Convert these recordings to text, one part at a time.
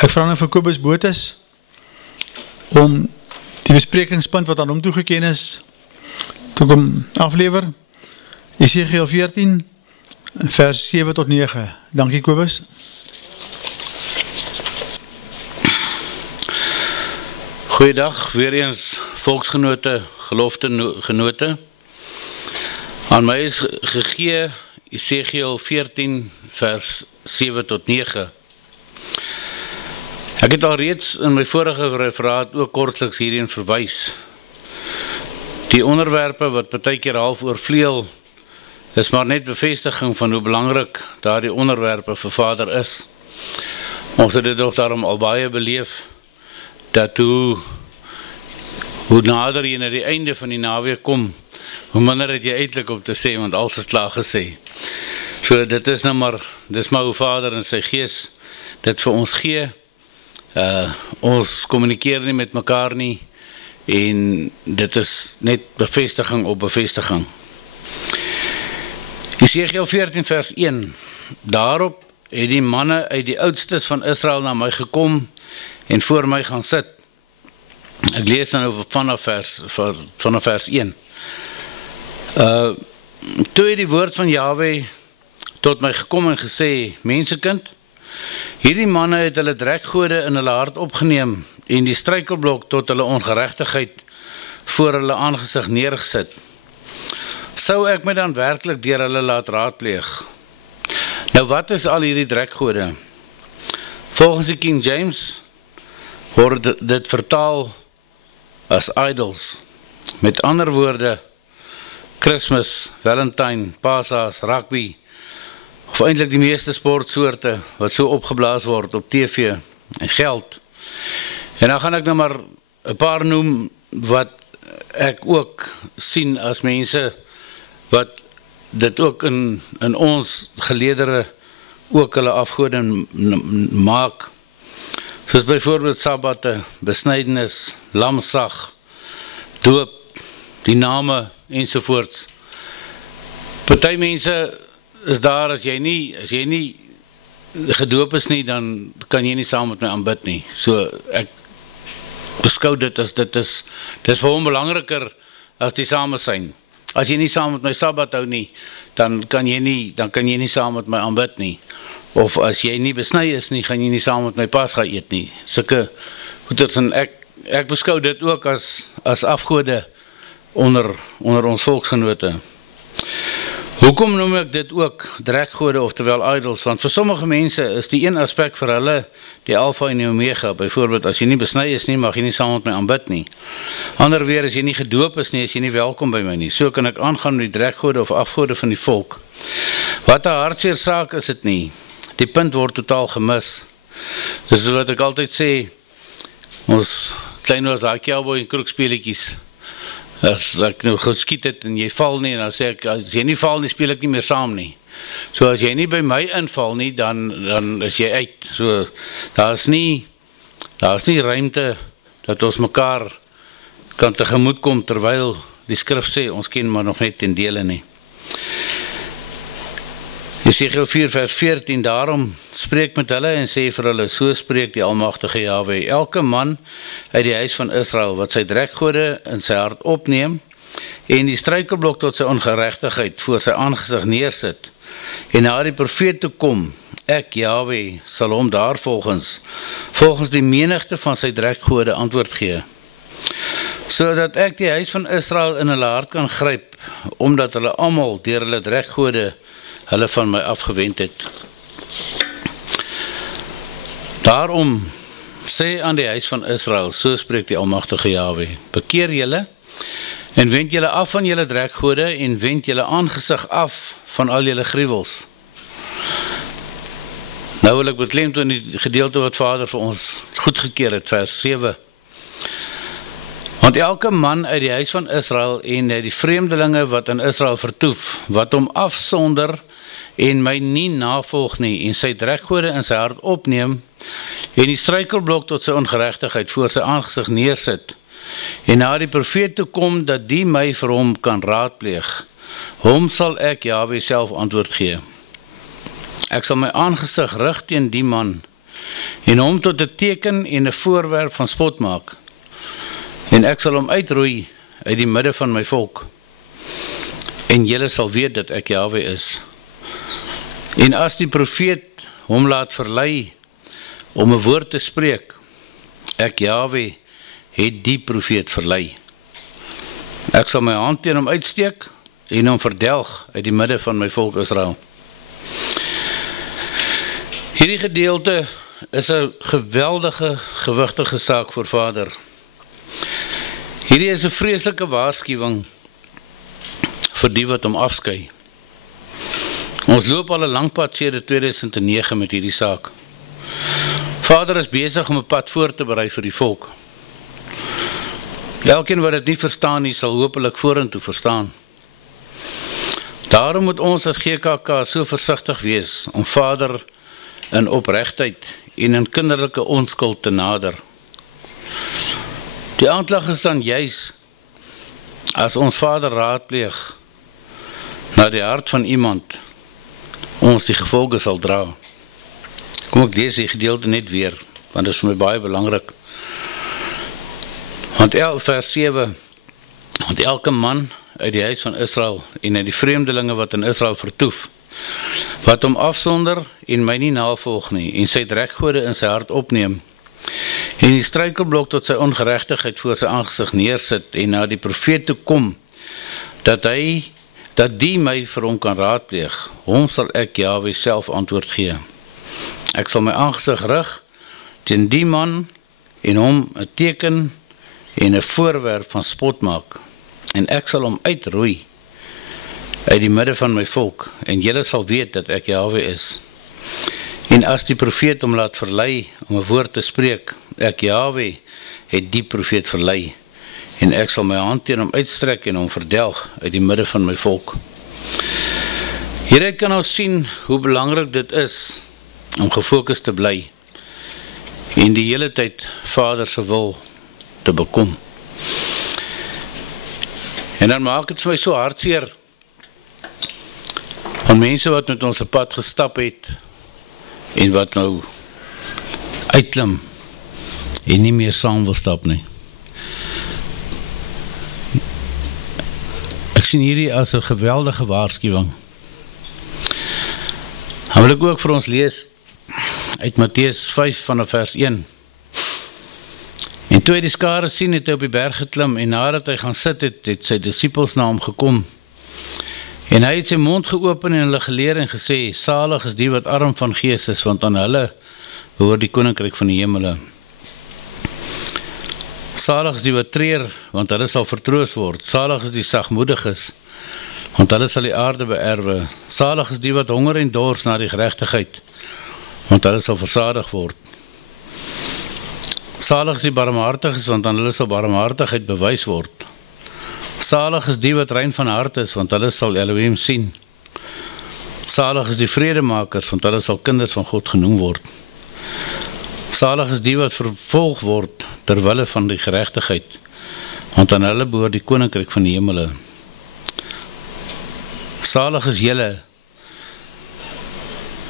Ek vra nou vir Kobus Botes om die besprekingspunt wat aan hom toegeken is, toe kom aflewer, Jesegiel 14, vers 7 tot 9. Dankie Kobus. Goeiedag, weer eens volksgenote, gelooftegenote. Aan my is gegee Jesegiel 14 vers 7 tot 9. Ek het al reeds in my vorige referaat ook kortliks hierin verwys. Die onderwerpe wat partykeer half oorvleuel, is maar net bevestiging van hoe belangrik daardie onderwerpe vir Vader is. Ons het dit ook daarom al baie beleef, dat hoe nader jy na die einde van die naweek kom, hoe minder het jy eintlik op te sê, want alles is klaar gesê. So dit is nou maar, dit is maar hoe Vader en sy Gees dit vir ons gee. Ons kommunikeer nie met mekaar nie, en dit is net bevestiging op bevestiging. Jesegiel 14 vers 1. Daarop het die manne uit die oudstes van Israel na my gekom en voor my gaan sit. Ek lees dan vanaf vers 1. Toe het die woord van Jahwe tot my gekom en gesê, mensekind, hierdie manne het hulle drekgode in hulle hart opgeneem en die struikelblok tot hulle ongeregtigheid voor hulle aangesig neergesit. Sou ek my dan werklik deur hulle laat raadpleeg? Nou wat is al hierdie drekgode? Volgens die King James word dit vertaal as idols. Met ander woorde, Christmas, Valentine, Pasas, rugby, of eintlik die meeste sportsoorte wat so opgeblaas word op TV en geld. En dan gaan ek nou maar 'n paar noem wat ek ook sien as mense wat dit ook in ons geleedere ook hulle afgode maak. Soos byvoorbeeld sabbate, besnydenis, lamsag, doop, die name ensovoorts. Party mense is daar, as jy nie gedoop is nie, dan kan jy nie saam met my aanbid nie. So ek beskou dit as dit is vir hom belangriker as die samesyn. As jy nie saam met my sabbat hou nie, dan kan jy nie saam met my aanbid nie. Of as jy nie besny is nie, gaan jy nie saam met my Pasga eet nie. Sulke goeders, en ek beskou dit ook as afgode onder ons volksgenote. Hoekom noem ek dit ook drekgode, oftewel idols? Want vir sommige mense is die een aspek vir hulle die alfa en die omega. Byvoorbeeld, as jy nie besny is nie, mag jy nie saam met my aanbid nie. Ander weer, as jy nie gedoop is nie, is jy nie welkom by my nie. So kan ek aangaan met die drekgode of afgode van die volk. Wat 'n hartseer saak is dit nie. Die punt word totaal gemis. Dis wat ek altyd sê, ons klein was daai cowboy en kroekspeletjies. As ek nou goed skiet het en jy val nie, en dan sê ek, as jy nie val nie, speel ek nie meer saam nie. So as jy nie by my inval nie, dan is jy uit. So daar is nie ruimte dat ons mekaar kan tegemoet kom, terwyl die skrif sê, ons ken maar nog net ten dele nie. Jesegiel 4 vers 14, daarom spreek met hulle en sê vir hulle, so spreek die almagtige Jahwe, elke man uit die huis van Israel, wat sy drekgode in sy hart opneem, en die struikelblok tot sy ongeregtigheid voor sy aangesig neersit, en na die profeet toe kom, ek Jahwe sal hom daar volgens die menigte van sy drekgode antwoord gee, sodat ek die huis van Israel in hulle hart kan gryp, omdat hulle almal deur hulle drekgode hulle van my afgewend het. Daarom sê aan die huis van Israel, so spreek die almagtige Jahwe, bekeer julle en wend julle af van julle drekgode en wend julle aangesig af van al julle gruwels. Nou wil ek beklemtoon die gedeelte wat Vader vir ons goedgekeur het, vers 7. Want elke man uit die huis van Israel en die vreemdelinge wat in Israel vertoef, wat hom afsonder en my nie navolg nie, en sy drekgode in sy hart opneem, en die struikelblok tot sy ongeregtigheid voor sy aangesig neersit, en na die profeet toe kom, dat die my vir hom kan raadpleeg, hom sal ek Jahwe self antwoord gee. Ek sal my aangesig rig teen die man, en hom tot 'n teken en 'n voorwerp van spot maak, en ek sal hom uitroei uit die midde van my volk, en julle sal weet dat ek Jahwe is. En as die profeet hom laat verlei om 'n woord te spreek, ek Jahwe het die profeet verlei. Ek sal my hand teen hom uitsteek en hom verdelg uit die midde van my volk Israel. Hierdie gedeelte is 'n geweldige, gewigtige saak vir Vader. Hierdie is 'n vreeslike waarskuwing vir die wat hom afskei. Ons loop al 'n lang pad sedert 2009 met hierdie saak. Vader is besig om 'n pad voor te berei vir die volk. Elkeen wat dit nie verstaan nie, sal hopelik vorentoe verstaan. Daarom moet ons as GKK so versigtig wees om Vader in opregtheid en in kinderlike onskuld te nader. Die aanklag is dan juis as ons Vader raadpleeg na die hart van iemand, ons die gevolge sal dra. Kom ek lees die gedeelte net weer, want dit is vir my baie belangrik. Want vers 7, want elke man uit die huis van Israel en uit die vreemdelinge wat in Israel vertoef, wat hom afsonder en my nie navolg nie, en sy drekgode in sy hart opneem, en die struikelblok tot sy ongeregtigheid voor sy aangesig neersit, en na die profeet toe kom, dat die my vir hom kan raadpleeg, hom sal ek Jahwe self antwoord gee. Ek sal my aangesig rig teen die man, en hom 'n teken en 'n voorwerp van spot maak, en ek sal hom uitroei uit die midde van my volk, en julle sal weet dat ek Jahwe is. En as die profeet hom laat verlei om 'n woord te spreek, ek Jahwe het die profeet verlei, en ek sal my hand teen hom uitstrek en hom verdelg uit die midde van my volk. Hieruit kan ons sien hoe belangrik dit is om gefokus te bly en die hele tyd Vader se wil te bekom. En dan maak dit vir my so hartseer van mense wat met ons 'n pad gestap het en wat nou uitklim en nie meer saam wil stap nie. Ek sien hierdie as 'n geweldige waarskuwing. Dan wil ek ook vir ons lees uit Matteus 5 vanaf vers 1. En toe hy die skare sien, het hy op die berg geklim, en nadat hy gaan sit het, het sy disippels na hom gekom. En hy het sy mond geopen en hulle geleer en gesê, salig is die wat arm van gees is, want aan hulle behoort die koninkryk van die hemele. Salig is die wat treur, want hulle sal vertroos word. Salig is die sagmoediges, want hulle sal die aarde beerwe. Salig is die wat honger en dors na die geregtigheid, want hulle sal versadig word. Salig is die barmhartiges, want aan hulle sal barmhartigheid bewys word. Salig is die wat rein van hart is, want hulle sal Elohim sien. Salig is die vredemakers, want hulle sal kinders van God genoem word. Salig is die wat vervolg word ter wille van die geregtigheid, want aan hulle behoort die koninkryk van die hemele. Salig is julle,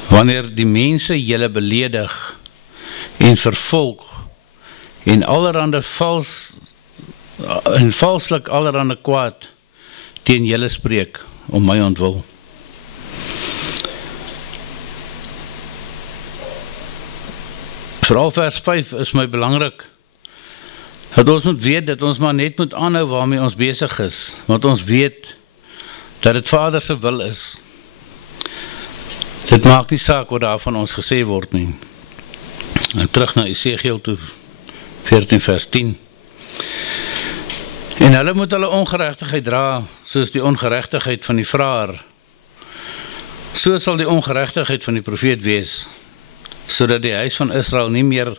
wanneer die mense julle beledig en vervolg en valslik allerhande kwaad teen julle spreek om my ontwil. Vooral vers 5 is my belangrik, dat ons moet weet, dat ons maar net moet aanhou waarmee ons besig is, want ons weet, dat het Vader se wil is. Dit maak nie saak wat daar van ons gesê word nie. En terug na Esegiel toe, 14 vers 10. En hulle moet hulle ongeregtigheid dra, soos die ongeregtigheid van die vraer. So sal die ongeregtigheid van die profeet wees, sodat die huis van Israel nie meer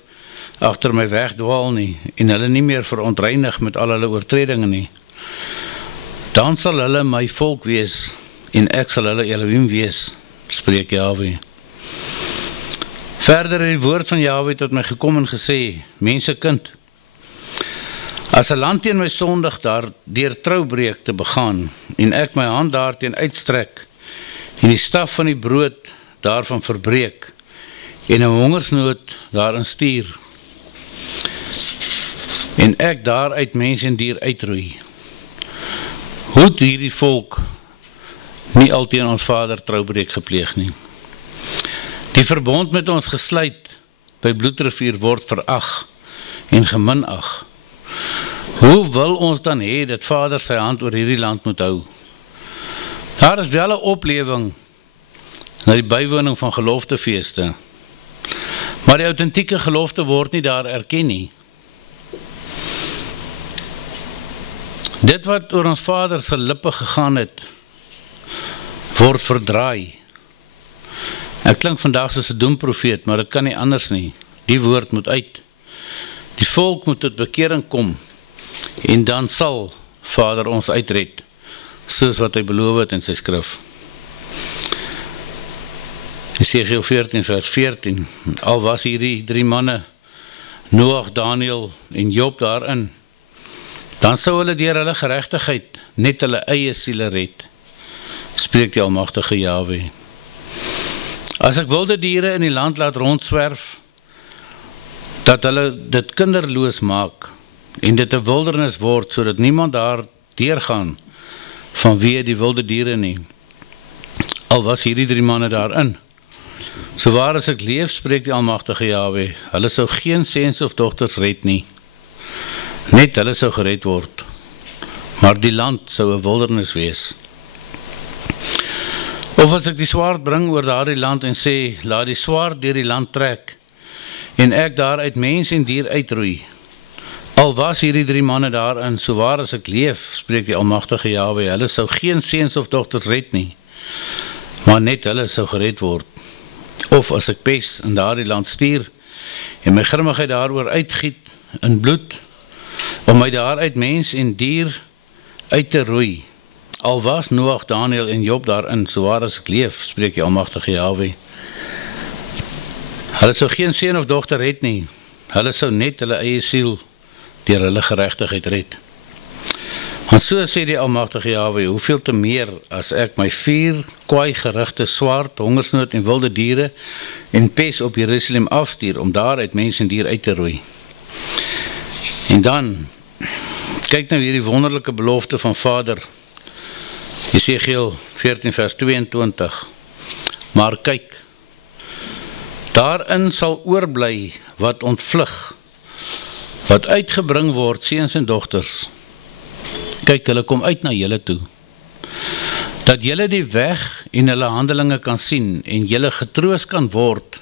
agter my weg dwaal nie, en hulle nie meer verontreinig met al hulle oortredinge nie. Dan sal hulle my volk wees, en ek sal hulle Elohim wees, spreek Jahwe. Verder het die woord van Jahwe tot my gekom en gesê, mensekind, as 'n land teen my sondig deur troubreek te begaan, en ek my hand daarteen uitstrek, en die staf van die brood daarvan verbreek, en 'n hongersnood daarin stuur, en ek daaruit mens en dier uitroei, hoe het hierdie volk nie al teen ons Vader troubreek gepleeg nie. Die verbond met ons gesluit by Bloedrivier word verag en geminag. Hoe wil ons dan hê dat Vader sy hand oor hierdie land moet hou? Daar is wel 'n oplewing na die bywoning van geloftefeeste, maar die autentieke gelofte word nie daar erken nie. Dit wat oor ons Vader se lippe gegaan het, word verdraai. Ek klink vandag soos 'n doemprofeet, maar dit kan nie anders nie. Die woord moet uit. Die volk moet tot bekering kom, en dan sal Vader ons uitred, soos wat hy beloof het in sy skrif. Jesegiel 14 vers 14, al was hierdie 3 manne, Noag, Daniel en Job daarin, dan sou hulle deur hulle geregtigheid net hulle eie siele red, spreek die almagtige Jahwe. As ek wilde diere in die land laat rondswerf, dat hulle dit kinderloos maak, en dit 'n wildernis word, sodat niemand daar deurgaan, vanweë die wilde diere nie, al was hierdie 3 manne daarin. So waar as ek leef, spreek die almagtige Jahwe, hulle sou geen seuns of dogters red nie, net hulle sou gered word, maar die land sou 'n wildernis wees. Of as ek die swaard bring oor daardie land en sê, laat die swaard deur die land trek, en ek daaruit mens en dier uitroei, al was hierdie 3 manne daarin, so waar as ek leef, spreek die almagtige Jahwe, hulle sou geen seuns of dogters red nie, maar net hulle sou gered word. Of as ek pes in daardie land stuur, en my grimmigheid daaroor uitgiet in bloed, om my daaruit mens en dier uit te roei, al was Noag, Daniel en Job daarin, so waar as ek leef, spreek die almagtige Jahwe. Hulle sou geen seun of dogter red nie, hulle sou net hulle eie siel deur hulle geregtigheid red. En so sê die almagtige Jahwe, hoeveel te meer as ek my 4 kwaai gerigte swaard, hongersnood en wilde diere en pes op Jerusalem afstuur, om daaruit mens en dier uit te roei. En dan, kyk nou hierdie wonderlike belofte van Vader, Jesegiel 14 vers 22, maar kyk, daarin sal oorbly wat ontvlug, wat uitgebring word, seuns en dogters. Kyk, hulle kom uit na julle toe, dat julle die weg en hulle handelinge kan sien, en julle getroos kan word,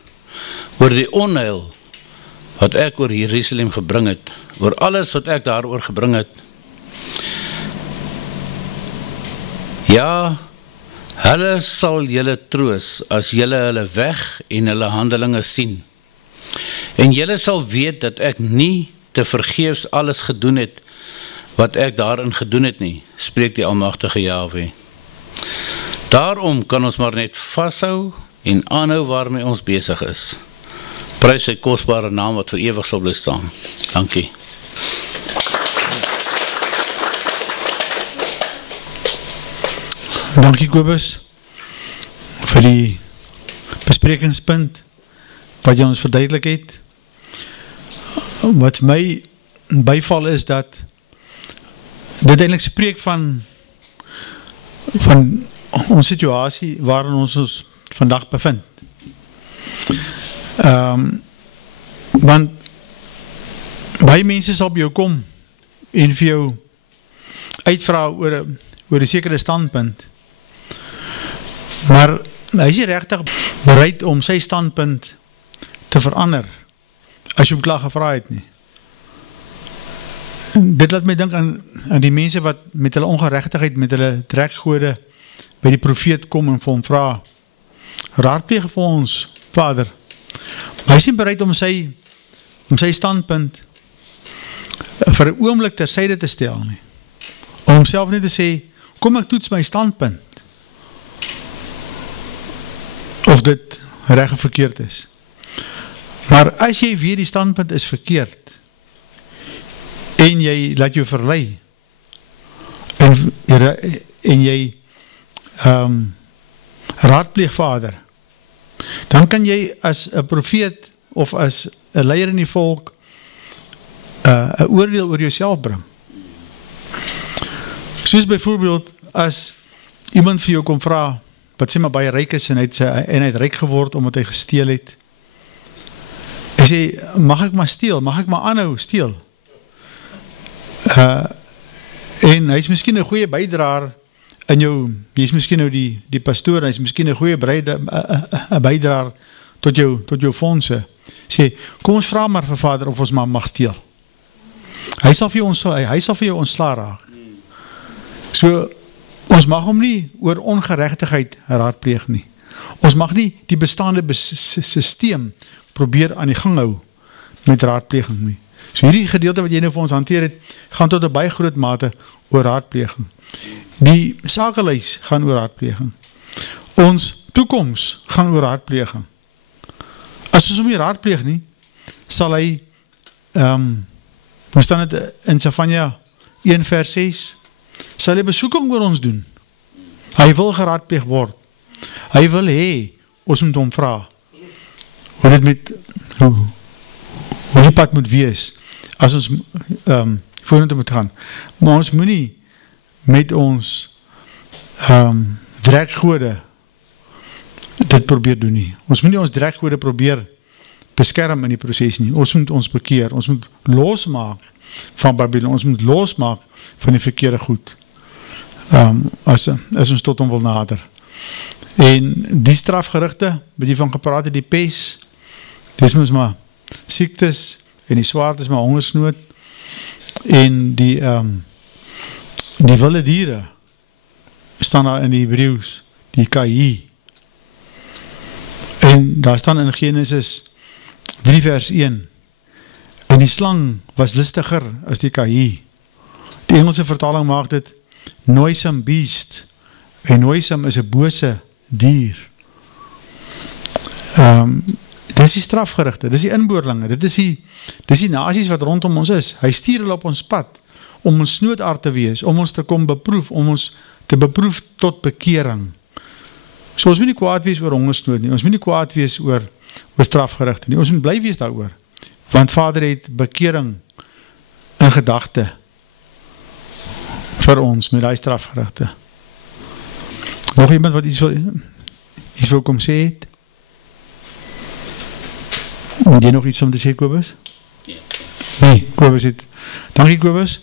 oor die onheil, wat ek oor Jerusalem gebring het, oor alles wat ek daaroor gebring het. Ja, hulle sal julle troos, as julle hulle weg en hulle handelinge sien, en julle sal weet, dat ek nie te vergeefs alles gedoen het, wat ek daarin gedoen het nie, spreek die almagtige Jahwe. Daarom kan ons maar net vashou en aanhou waarmee ons besig is. Prys sy kosbare naam wat vir ewig sal bly staan. Dankie. Dankie Kobus vir die besprekingspunt wat jy ons verduidelik het. Wat my byval is dat dit eintlik spreek van ons situasie waarin ons vandag bevind. Want baie mense sal by jou kom en vir jou uitvra oor 'n sekere standpunt, maar hy is nie regtig bereid om sy standpunt te verander as jy hom klaar gevra het nie. Dit laat my dink aan die mense wat met hulle ongeregtigheid, met hulle trekgode by die profeet kom en vir hom vra, raadpleeg vir ons, Vader. Maar hy is nie bereid om sy standpunt vir 'n oomblik tersyde te stel nie. Om homself net te sê, kom ek toets my standpunt, of dit reg of verkeerd is. Maar as jy weer die standpunt is verkeerd, en jy laat jou verlei, en jy raadpleeg Vader, Dan kan jy as 'n profeet of as 'n leier in die volk 'n oordeel oor jouself bring. Soos byvoorbeeld, as iemand vir jou kom vra, wat sê maar baie ryk is en hy het ryk geword omdat hy gesteel het. Hy sê, mag ek maar steel, mag ek maar aanhou steel? En hy is miskien 'n goeie bydraer in jou, jy is miskien nou die pastoor, hy is miskien 'n goeie bydraer tot jou fondse. Sê, kom ons vra maar vir Vader of ons maar mag steel. Hy sal vir jou ontsla raak. So, ons mag hom nie oor ongeregtigheid raadpleeg nie. Ons mag nie die bestaande systeem probeer aan die gang hou met raadpleging nie. So hierdie gedeelte wat jy nou vir ons hanteer het, gaan tot 'n baie groot mate oor raadpleging. Die sakelys gaan oor raadpleging. Ons toekoms gaan oor raadpleging. As ons hom nie raadpleeg nie, sal hy, hoe staan dit in Sefanja 1 vers 6, sal hy besoeking oor ons doen. Hy wil geraadpleeg word. Hy wil hê, ons moet hom vra, hoe dit met, hoe die pad moet wees, as ons vorentoe moet gaan. Maar ons moet nie met ons drekgode dit probeer doen nie. Ons moet nie ons drekgode probeer beskerm in die proses nie. Ons moet ons bekeer. Ons moet losmaak van Babylon. Ons moet losmaak van die verkeerde goed. As ons tot hom wil nader. En die strafgerigte, wat jy van gepraat het, die pes, dis mos maar siektes, en die swaard is maar hongersnood, en die wilde diere, staan daar in die Hebreëus, die KI. En daar staan in Genesis 3 vers 1, en die slang was listiger as die KI. Die Engelse vertaling maak dit noisome beast, en noisome is 'n bose dier. Dis die strafgerigte, dis die inboorlinge, dis die nasies wat rondom ons is. Hy stuur hulle op ons pad, om ons snoodaard te wees, om ons te kom beproef, om ons te beproef tot bekering. So ons moet nie kwaad wees oor hongersnood nie, ons moet nie kwaad wees oor strafgerigte nie, ons moet bly wees daaroor, want Vader het bekering in gedagte vir ons met die strafgerigte. Nog iemand wat iets wil kom sê het? Het jy nog iets om te sê, Kobus? Nee, Kobus het. Dankie, Kobus.